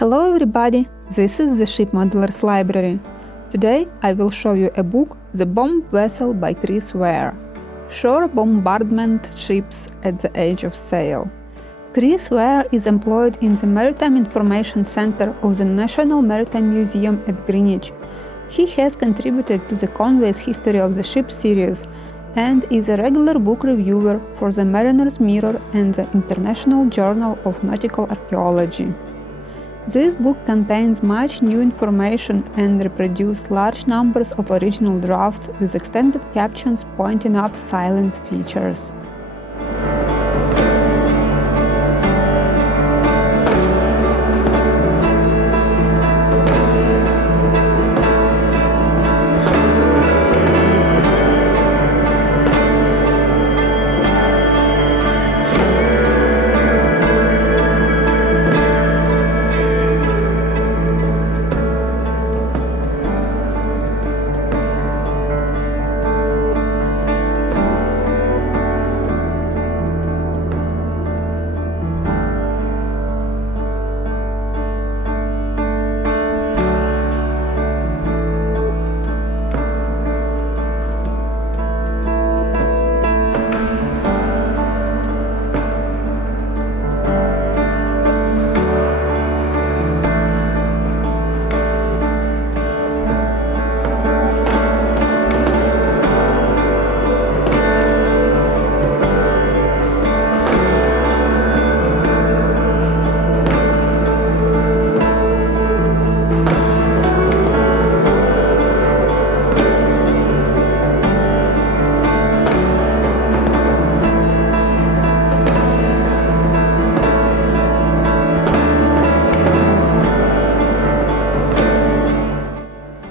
Hello everybody, this is the Ship Modelers Library. Today I will show you a book, The Bomb Vessel by Chris Ware. Shore bombardment ships at the edge of sail. Chris Ware is employed in the Maritime Information Center of the National Maritime Museum at Greenwich. He has contributed to the Conway's History of the Ship series and is a regular book reviewer for the Mariner's Mirror and the International Journal of Nautical Archaeology. This book contains much new information and reproduced large numbers of original drafts with extended captions pointing up silent features.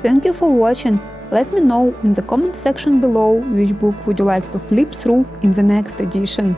Thank you for watching. Let me know in the comment section below which book would you like to flip through in the next edition.